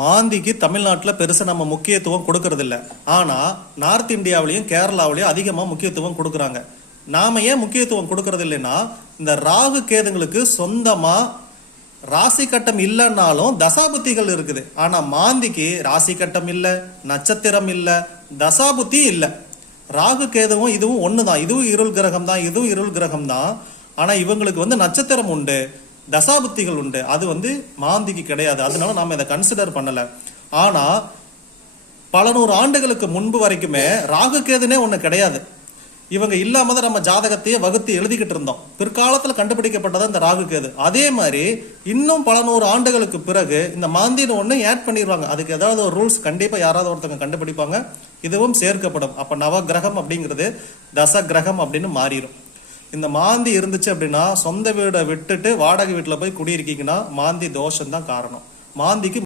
மாந்திக்கு தமிழ்நாட்டில் பெருசாக நம்ம முக்கியத்துவம் கொடுக்கறது இல்லை. ஆனால் நார்த் இந்தியாவிலையும் கேரளாவிலையும் அதிகமாக முக்கியத்துவம் கொடுக்குறாங்க. நாம ஏன் முக்கியத்துவம் கொடுக்கறது இல்லைன்னா, இந்த ராகு கேதுங்களுக்கு சொந்தமாக ராசி கட்டம் இல்லைன்னாலும் தசாபுத்திகள் இருக்குது. ஆனால் மாந்திக்கு ராசி கட்டம் இல்லை, நட்சத்திரம் இல்லை, தசாபுத்தி இல்லை. ராகு கேதுவும் இதுவும் ஒன்று தான். இதுவும் இருள் கிரகம் தான், இதுவும் இருள் கிரகம் தான். ஆனால் இவங்களுக்கு நட்சத்திரம் உண்டு, தசாபுத்திகள் உண்டு. அது மாந்திக்கு கிடையாது. அதனால நாம இதை கன்சிடர் பண்ணல. ஆனா பல நூறு ஆண்டுகளுக்கு முன்பு வரைக்குமே ராகு கேதுனே ஒண்ணு கிடையாது. இவங்க இல்லாம தான் நம்ம ஜாதகத்தையே வகுத்து எழுதிக்கிட்டு இருந்தோம். பிற்காலத்துல கண்டுபிடிக்கப்பட்டது இந்த ராகு கேது. அதே மாதிரி இன்னும் பல நூறு ஆண்டுகளுக்கு பிறகு இந்த மாந்தின்னு ஒண்ணு ஆட் பண்ணிடுவாங்க. அதுக்கு ஏதாவது ஒரு ரூல்ஸ் கண்டிப்பா யாராவது ஒருத்தவங்க கண்டுபிடிப்பாங்க. இதுவும் சேர்க்கப்படும். அப்ப நவ கிரகம் அப்படிங்கிறது தச கிரகம் அப்படின்னு மாறிடும். இந்த மாந்தி இருந்துச்சு அப்படின்னா சொந்த வீடை விட்டுட்டு வாடகை வீட்டில் போய் குடியிருக்கீங்கன்னா மாந்தி தோஷம் தான் காரணம். மாந்திக்கு